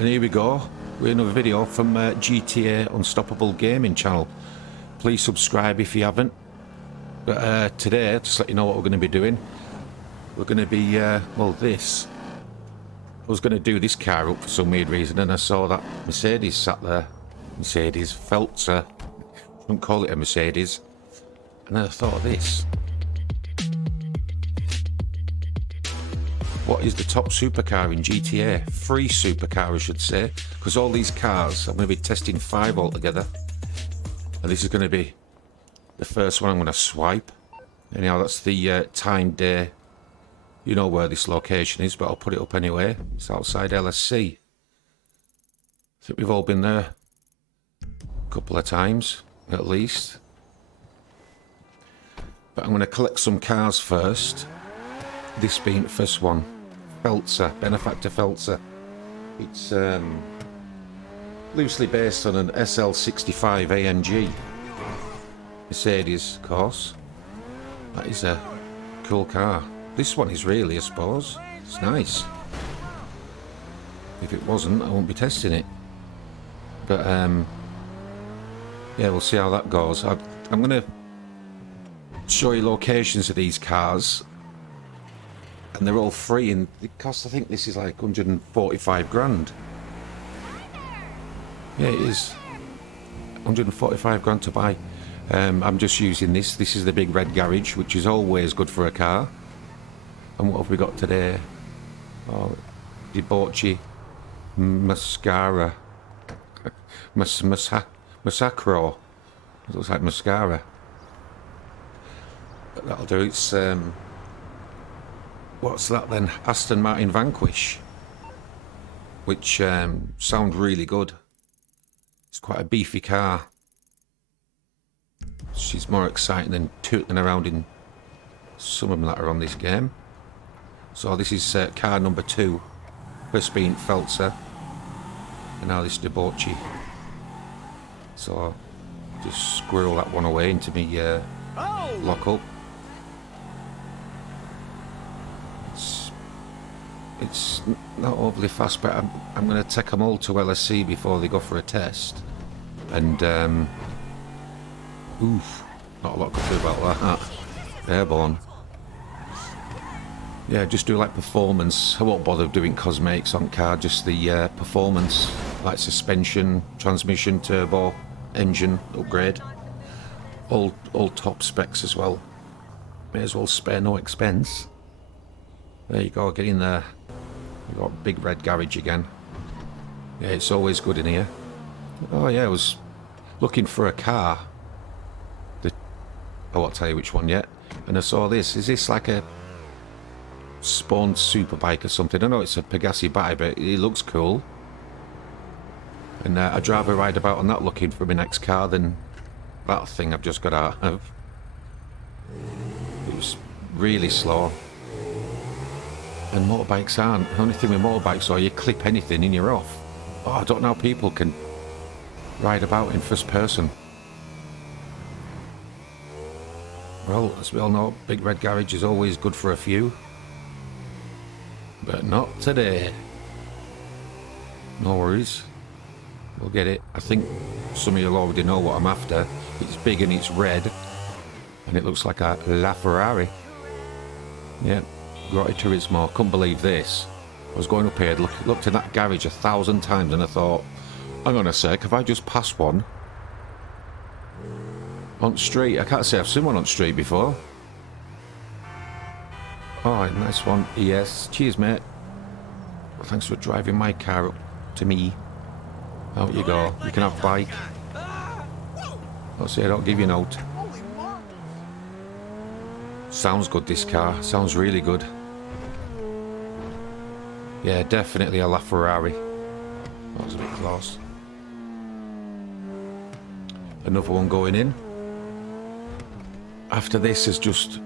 And here we go with another video from GTA Unstoppable Gaming channel. Please subscribe if you haven't. But today, just let you know what we're going to be doing. We're going to be, well, this. I was going to do this car up for some weird reason, and I saw that Mercedes sat there. Mercedes, feltzer. Don't call it a Mercedes. And then I thought of this. What is the top supercar in GTA? Free supercar, I should say, because all these cars, I'm going to be testing 5 altogether, and this is going to be the first one I'm going to swipe. Anyhow, that's the time, day. You know where this location is, but I'll put it up anyway. It's outside LSC. I think we've all been there a couple of times, at least. But I'm going to collect some cars first. This being the first one. Feltzer, Benefactor Feltzer. It's loosely based on an SL65 AMG. Mercedes, of course. That is a cool car. This one is really, I suppose. It's nice. If it wasn't, I won't be testing it. But, yeah, we'll see how that goes. I'm going to show you locations of these cars. And they're all free, and it costs, I think this is like 145 grand. Yeah, it is. 145 grand to buy. I'm just using this. This is the big red garage, which is always good for a car. And what have we got today? Oh, Dewbauche, mascara, massacro. It looks like mascara. But that'll do. It's what's that then? Aston Martin Vanquish, which sounds really good. It's quite a beefy car. She's more exciting than tooting around in some of them that are on this game. So this is car number 2, first being Feltzer, and now this Dewbauche. So I'll just squirrel that one away into me lock up. It's not overly fast, but I'm going to take them all to LSC before they go for a test. And, oof, not a lot to do about that. Airborne. Yeah, just do like performance. I won't bother doing cosmetics on car, just the performance, like suspension, transmission, turbo, engine upgrade. All top specs as well. May as well spare no expense. There you go, get in there. We've got big red garage again. Yeah, it's always good in here. Oh yeah, I was looking for a car. I won't tell you which one yet. And I saw this. Is this like a spawned superbike or something? I know it's a Pegassi bike, but it looks cool. And I'd rather ride about on that looking for my next car than that thing I've just got out of. It was really slow. And motorbikes aren't. The only thing with motorbikes are you clip anything and you're off. Oh, I don't know how people can ride about in first person. Well, as we all know, big red garage is always good for a few. But not today. No worries. We'll get it. I think some of you already know what I'm after. It's big and it's red. And it looks like a LaFerrari. Yeah. Grotti Turismo. Couldn't believe this. I was going up here, looked in that garage 1,000 times, and I thought, hang on a sec, have I just passed one on street? I can't say I've seen one on street before. Oh, nice one. Yes. Cheers, mate. Well, thanks for driving my car up to me. Out you go. You can have bike. I'll say I don't give you a note. Sounds good, this car. Sounds really good. Yeah, definitely a LaFerrari. That was a bit close. Another one going in. After this is just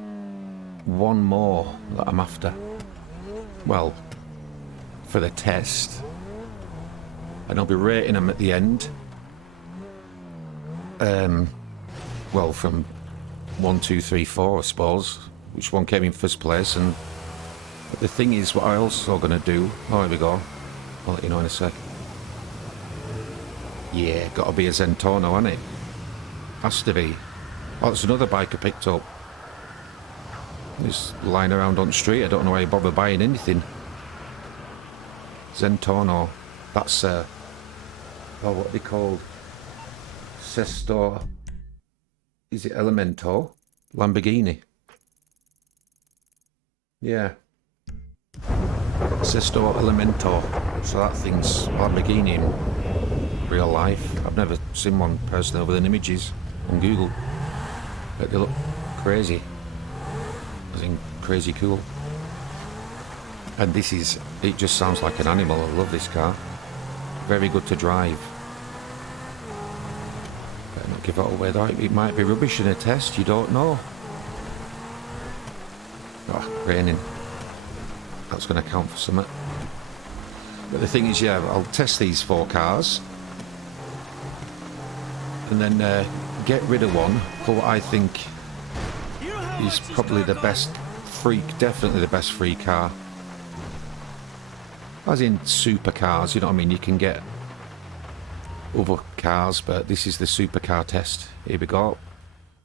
one more that I'm after. Well, for the test. And I'll be rating them at the end. Well, from 1, 2, 3, 4, I suppose. Which one came in first place, and But the thing is, what I also going to do... Oh, here we go. I'll let you know in a sec. Yeah, gotta be a Zentorno, hasn't it? Has to be. Oh, it's another bike I picked up. It's lying around on the street. I don't know why you bother buying anything. Zentorno. That's oh, what are they called? Sesto. Is it Elemento? Lamborghini. Yeah. Sesto Elemento. So that thing's Lamborghini in real life. I've never seen one personally other than images on Google. But they look crazy. I think crazy cool. And this is, it just sounds like an animal. I love this car. Very good to drive. Better not give it away though. It might be rubbish in a test, you don't know. Oh, raining. That's going to count for something. But the thing is, yeah, I'll test these 4 cars. And then get rid of one for what I think is probably the best free, definitely the best free car. As in supercars, you know what I mean? You can get other cars, but this is the supercar test. Here we go.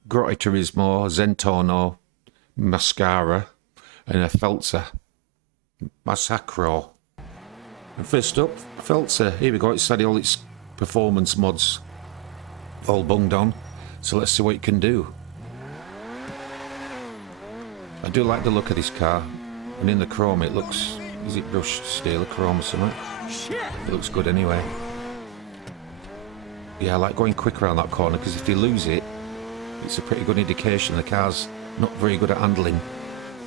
Grotti Turismo, Zentorno, Mascara, and a feltzer. Massacro. And first up, feltzer. Here we go. It's had all its performance mods all bunged on. So let's see what it can do. I do like the look of this car. And in the chrome it looks... Is it brushed steel or chrome or something? It looks good anyway. Yeah, I like going quick around that corner because if you lose it, it's a pretty good indication the car's not very good at handling.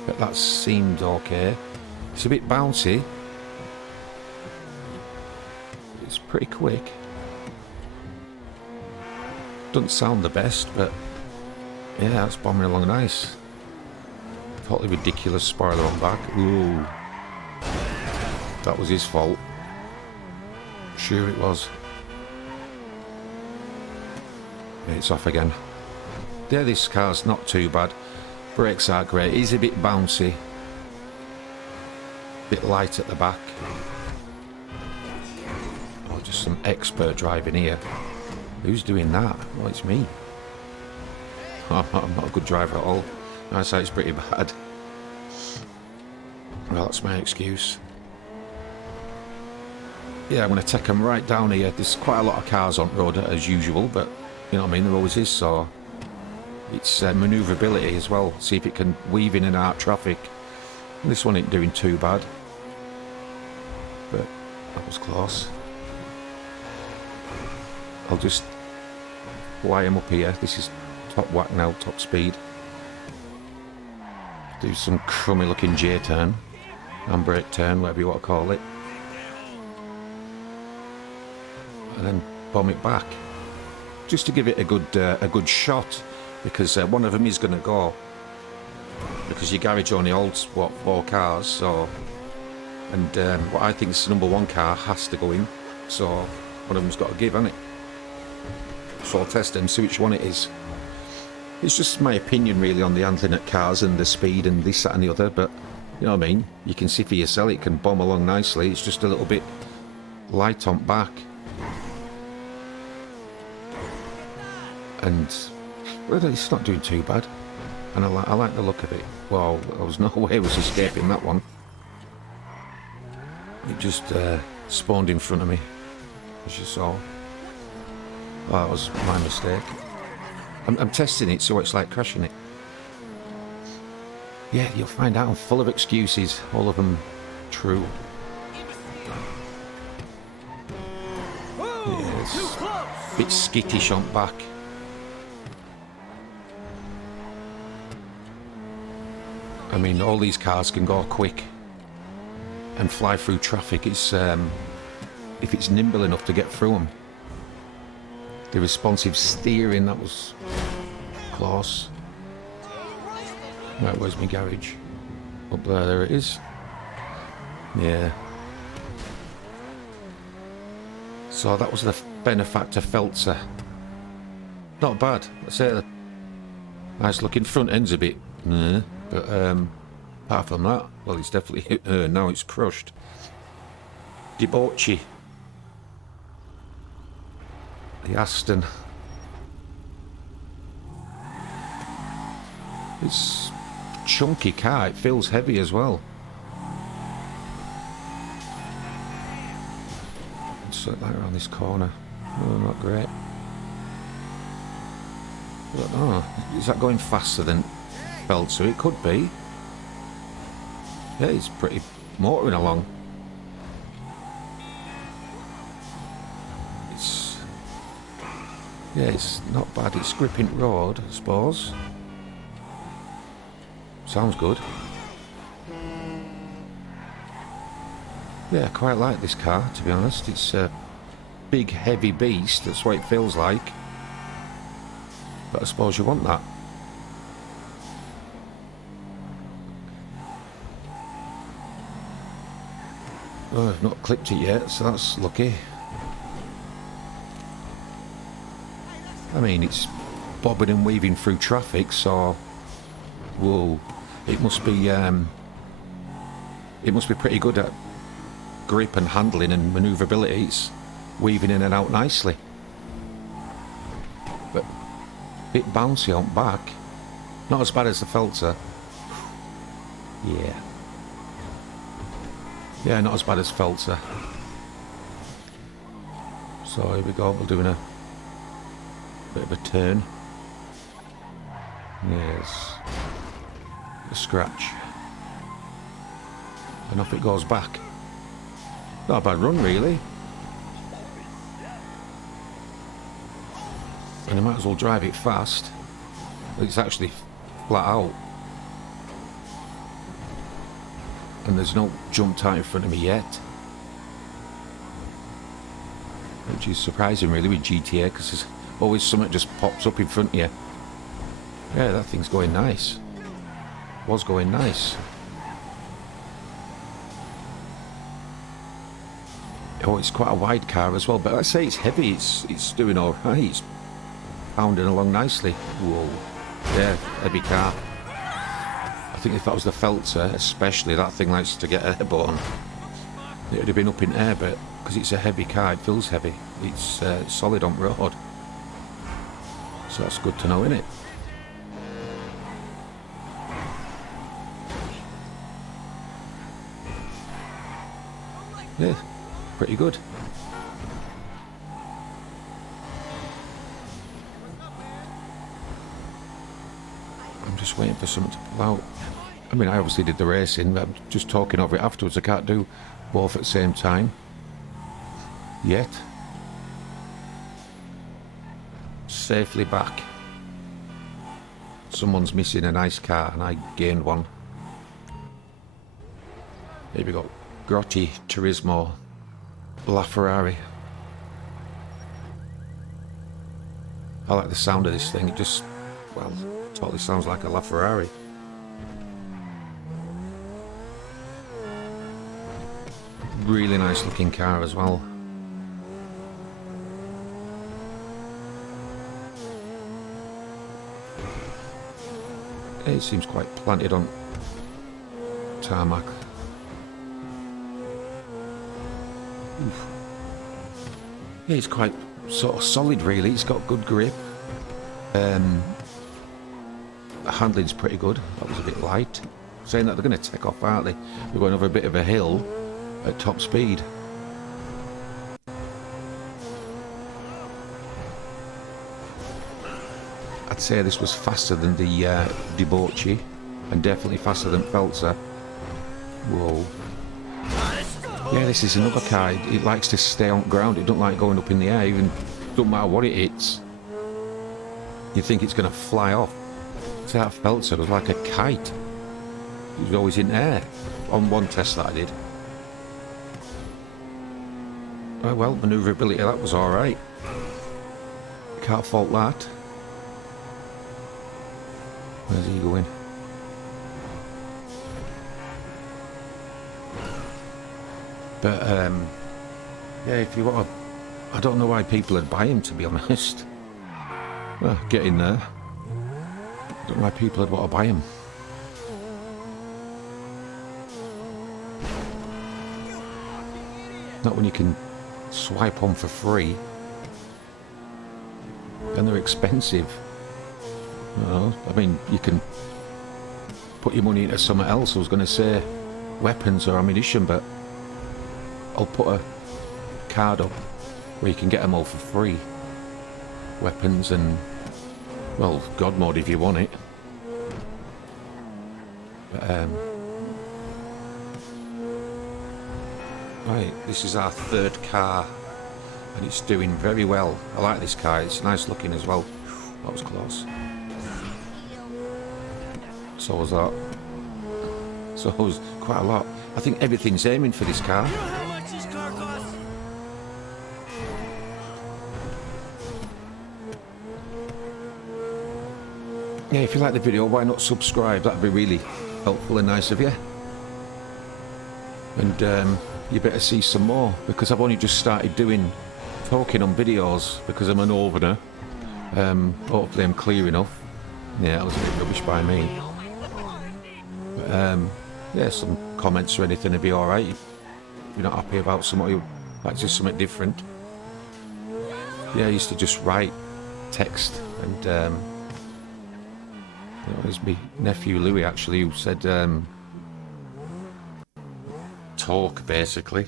But that seemed okay. It's a bit bouncy. It's pretty quick. Doesn't sound the best, but yeah, it's bombing along nice. Totally ridiculous spoiler on back. Ooh. That was his fault. Sure it was. Yeah, it's off again. Yeah, this car's not too bad. Brakes are great. He's a bit bouncy. Bit light at the back. Oh, just some expert driving here. Who's doing that? Oh, it's me. I'm not a good driver at all. My eyesight's pretty bad. Well, that's my excuse. Yeah, I'm going to take them right down here. There's quite a lot of cars on road as usual, but you know what I mean, there always is, so it's manoeuvrability as well. See if it can weave in and out traffic. This one ain't doing too bad, but that was close. I'll just fly him up here. This is top whack now, top speed. Do some crummy looking J-turn, handbrake turn, whatever you want to call it. And then bomb it back. Just to give it a good shot, because one of them is going to go. Because your garage only holds, what, 4 cars, so... And what I think is the #1 car has to go in, so one of them's got to give, hasn't it? So I'll test it and see which one it is. It's just my opinion really on the handling at cars and the speed and this, that and the other, but you know what I mean? You can see for yourself it can bomb along nicely. It's just a little bit light on back. And well, it's not doing too bad. And I like the look of it. Well, there was no way I was escaping that one. It just spawned in front of me, as you saw. Oh, that was my mistake. I'm testing it, so it's like crashing it. Yeah, you'll find out I'm full of excuses, all of them true. Yeah, it's a bit skittish on back. I mean, all these cars can go quick and fly through traffic. It's if it's nimble enough to get through them. The responsive steering, that was close. Right, where's my garage? Up there it is. Yeah. So that was the Benefactor feltzer. Not bad. I'd say the nice looking front end's a bit, but apart from that, well, it's definitely now it's crushed. Dewbauche. The Aston. It's a chunky car, it feels heavy as well. It's like around this corner. Oh, not great. Oh, is that going faster than feltzer? It could be. Yeah, it's pretty motoring along. Yeah, it's not bad. It's gripping road, I suppose. Sounds good. Yeah, I quite like this car, to be honest. It's a big, heavy beast. That's what it feels like. But I suppose you want that. Oh, I've not clipped it yet, so that's lucky. I mean, it's bobbing and weaving through traffic, so whoa, it must be pretty good at grip and handling and manoeuvrability. It's weaving in and out nicely, but a bit bouncy on back. Not as bad as the feltzer. Yeah, not as bad as feltzer. So here we go. We're doing a bit of a turn. Yes. A scratch. And off it goes back. Not a bad run, really. And I might as well drive it fast. It's actually flat out. And there's no jump tight in front of me yet. Which is surprising, really, with GTA, because there's always something just pops up in front of you. Yeah, that thing's going nice. Was going nice. Oh, it's quite a wide car as well, but I say it's heavy. It's doing all right. It's pounding along nicely. Whoa. Yeah, heavy car. I think if that was the feltzer, especially, that thing likes to get airborne. It would have been up in air, but because it's a heavy car, it feels heavy. It's solid on road. So that's good to know, isn't it? Yeah, pretty good. I'm just waiting for something to pull out. I mean, I obviously did the racing, but I'm just talking over it afterwards. I can't do both at the same time. Yet. Safely back. Someone's missing a nice car and I gained one. Here we go. Grotti, Turismo, LaFerrari. I like the sound of this thing. It just, well, totally sounds like a LaFerrari. Really nice looking car as well. It seems quite planted on tarmac. Oof. Yeah, it's quite sort of solid, really. It's got good grip. Handling's pretty good. That was a bit light. Saying that they're going to take off, aren't they? We're going over a bit of a hill at top speed. I'd say this was faster than the Dewbauche, and definitely faster than Feltzer. Whoa. Yeah, this is another car. It likes to stay on ground. It doesn't like going up in the air, even don't matter what it hits. You think it's going to fly off. See, that Feltzer was like a kite. It was always in air on one test that I did. Oh, well, manoeuvrability, that was alright. Can't fault that. Where's he going? But, yeah, if you want to... I don't know why people would buy him, to be honest. Well, get in there. I don't know why people would want to buy him. Not when you can swipe on for free. and they're expensive. Well, I mean, you can put your money into something else. I was going to say weapons or ammunition, but I'll put a card up where you can get them all for free. Weapons and, well, God mode if you want it. But, right, this is our third car, and it's doing very well. I like this car, it's nice looking as well. That was close. So was that. So it was quite a lot. I think everything's aiming for this car. You know how much this car costs? Yeah, if you like the video, why not subscribe? That'd be really helpful and nice of you. And you better see some more, because I've only just started talking on videos because I'm an overner. Hopefully I'm clear enough. Yeah, that was a bit rubbish by me. But, yeah, some comments or anything would be alright. If you're not happy about something, you like just something different. Yeah, I used to just write text, and it was my nephew Louis actually who said talk basically.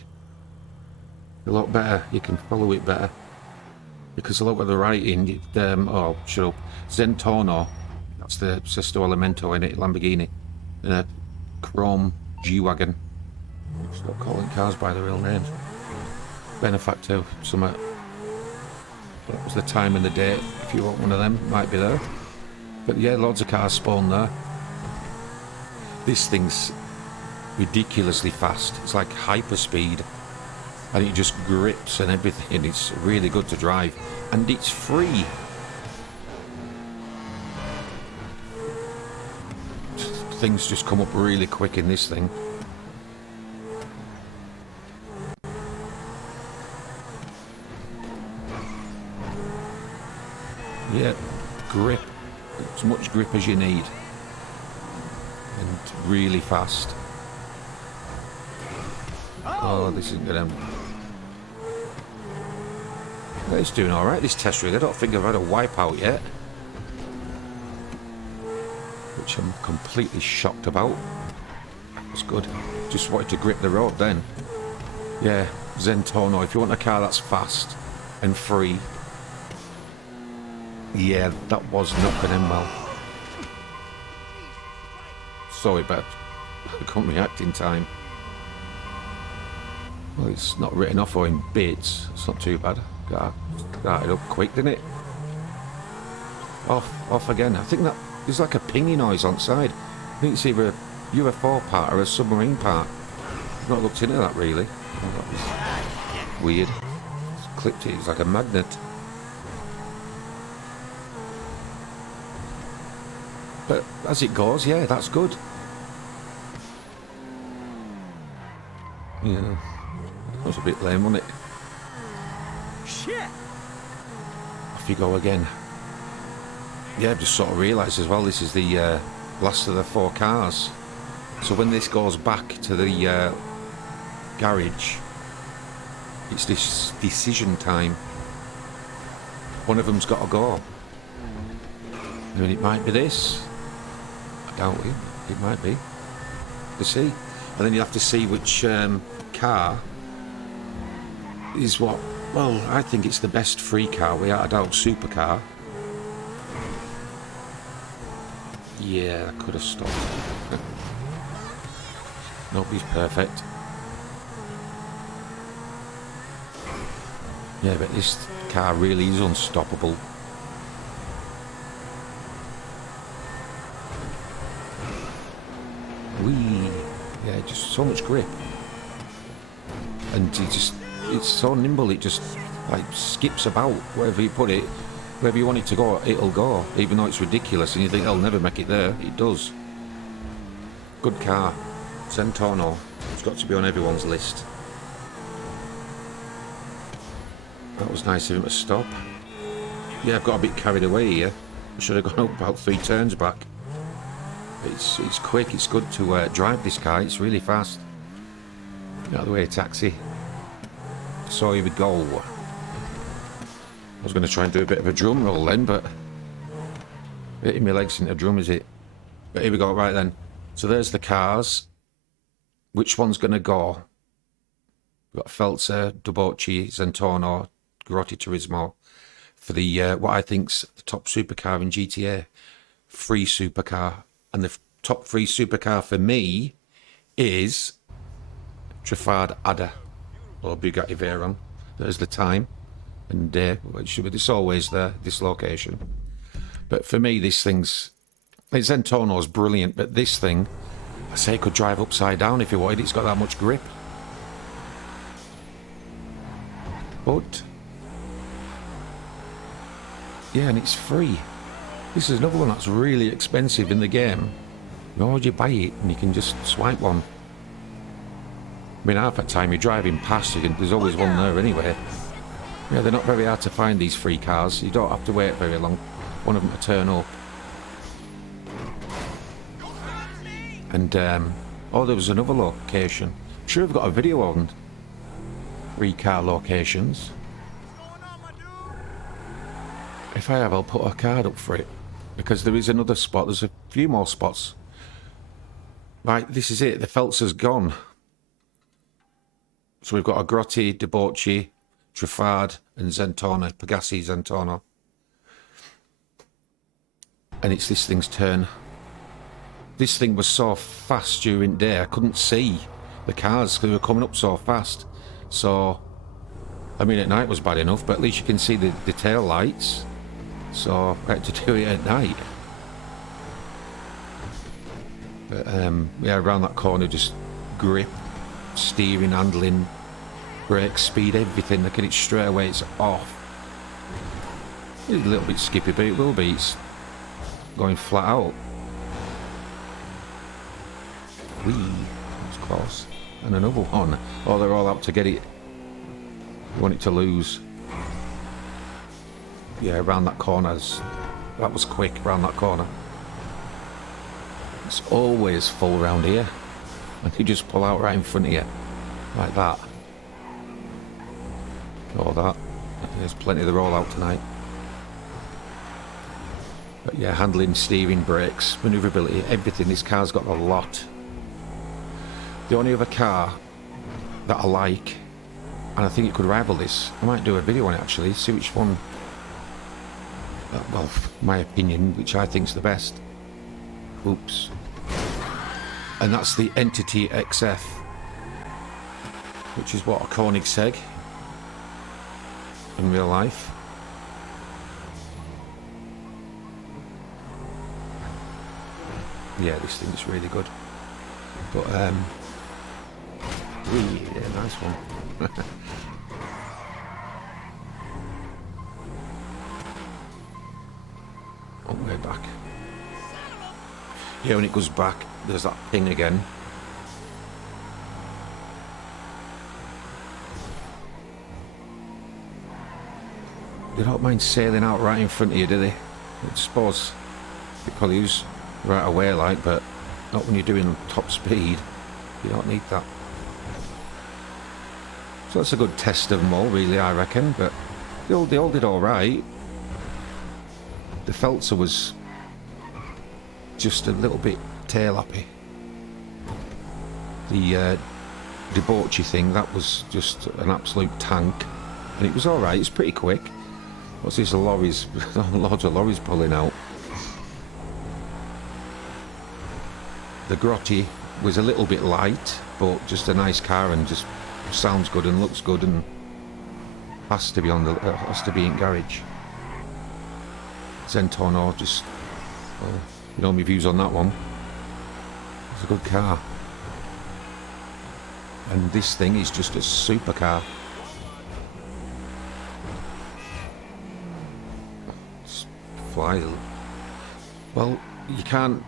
A lot better, you can follow it better. Because a lot of the writing, oh, shut up. Zentorno, that's the Sesto Elemento in it, Lamborghini. And a chrome G-Wagon. Stop calling cars by their real names. Benefactor, something. That was the time and the date. If you want one of them, might be there. But yeah, loads of cars spawn there. This thing's ridiculously fast. It's like hyperspeed. And it just grips and everything. It's really good to drive. And it's free. Things just come up really quick in this thing. Yeah, grip. As much grip as you need. And really fast. Oh, this isn't gonna... Well, it's doing alright, this test rig. I don't think I've had a wipeout yet. Which I'm completely shocked about. That's good. Just wanted to grip the road then. Yeah, Zentorno, if you want a car that's fast and free. Yeah, that was not going to end well. Sorry, but I couldn't react in time. Well, it's not written off or in bits. It's not too bad. Got started up quick, didn't it? Off again. I think that there's like a pinging noise on side. I think it's either a UFO part or a submarine part. I've not looked into that really. Oh, that was weird. It's clipped it. It's like a magnet. But as it goes, yeah, that's good. Yeah, that was a bit lame, wasn't it? Shit! Off you go again. Yeah, I've just sort of realised as well, this is the last of the 4 cars. So when this goes back to the garage, it's this decision time. One of them's got to go. I mean, it might be this. I doubt it. It might be. To see. And then you have to see which car is what. Well, I think it's the best free car. Without a doubt, Supercar. Yeah, I could have stopped. Nobody's perfect. Yeah, but this car really is unstoppable. Whee! Yeah, just so much grip. And it's so nimble, it just like skips about wherever you put it. Wherever you want it to go, it'll go. Even though it's ridiculous and you think I'll never make it there, it does. Good car. Zentorno. It's got to be on everyone's list. That was nice of him to stop. Yeah, I've got a bit carried away here. I should have gone up about 3 turns back. It's quick, it's good to drive this car, it's really fast. Get out of the way, taxi. So here we go. I was going to try and do a bit of a drum roll then, but hitting my legs into drum, is it? But here we go, right then. So there's the cars. Which one's going to go? We've got Feltzer, Dewbauche, Zentorno, Grotti, Turismo for the what I think's the top supercar in GTA. Free supercar. And the top free supercar for me is Truffade Adder or Bugatti Veyron. There's the time. And it's always there, this location. But for me, this thing's... Zentorno's brilliant, but this thing, I say it could drive upside down if you wanted. It's got that much grip. But... yeah, and it's free. This is another one that's really expensive in the game. You buy it and you can just swipe one. I mean, half the time you're driving past, there's always one there anyway. Yeah, they're not very hard to find, these free cars. You don't have to wait very long. One of them to turn up. And, oh, there was another location. I'm sure I've got a video on free car locations. If I have, I'll put a card up for it. Because there is another spot. There's a few more spots. Right, this is it. The Feltzer's gone. So we've got a Grotti, Dewbauche, Truffade and Zentorno, Pegassi Zentorno. And it's this thing's turn. This thing was so fast during the day, I couldn't see the cars because they were coming up so fast. So, I mean, at night was bad enough, but at least you can see the tail lights. So I had to do it at night. But yeah, around that corner, just grip, steering, handling, brake speed, everything. Look at it straight away, it's off. It's a little bit skippy, but it will be. It's going flat out. Whee, that's close. And another one. Oh, they're all out to get it. You want it to lose. Yeah, around that corner. That was quick, around that corner. It's always full round here. And you just pull out right in front of you. Like that. Or that. There's plenty of the rollout tonight. But yeah, handling, steering, brakes, manoeuvrability, everything. This car's got a lot. The only other car that I like, and I think it could rival this, I might do a video on it actually, see which one, well, my opinion, which I think's the best. Oops. And that's the Entity XF, which is what a Koenigsegg in real life. Yeah, this thing's really good. But yeah, nice one. Oh, way back. Yeah, when it goes back, there's that ping again. They don't mind sailing out right in front of you, do they? I suppose they probably use right away, like, but not when you're doing top speed. You don't need that. So that's a good test of them all, really, I reckon. But they all did all right. The Feltzer was just a little bit tail-happy. The Dewbauche thing, that was just an absolute tank. And it was all right. It's pretty quick. What's this? Lorries? Loads of lorries pulling out. The Grotti was a little bit light, but just a nice car and just sounds good and looks good and has to be on the has to be in garage. Zentorno, just well, you know my views on that one. It's a good car, and this thing is just a supercar. Just fly. Well, you can't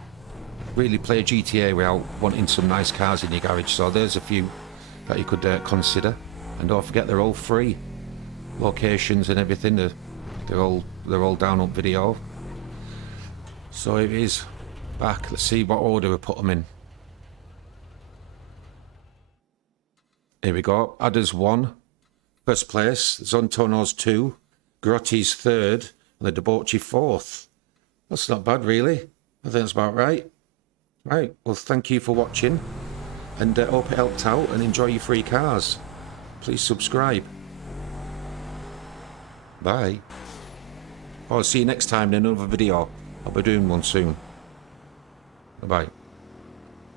really play a GTA without wanting some nice cars in your garage, so there's a few that you could consider. And don't forget, they're all free. Locations and everything, they're all down on video. So it is back. Let's see what order we put them in. Here we go. Adder's 1, first place. Zentorno's 2, Grotti's third, and the Dewbauche fourth. That's not bad, really. I think that's about right. Right, well, thank you for watching, and hope it helped out, and enjoy your free cars. Please subscribe. Bye. I'll see you next time in another video. I'll be doing one soon. Bye-bye.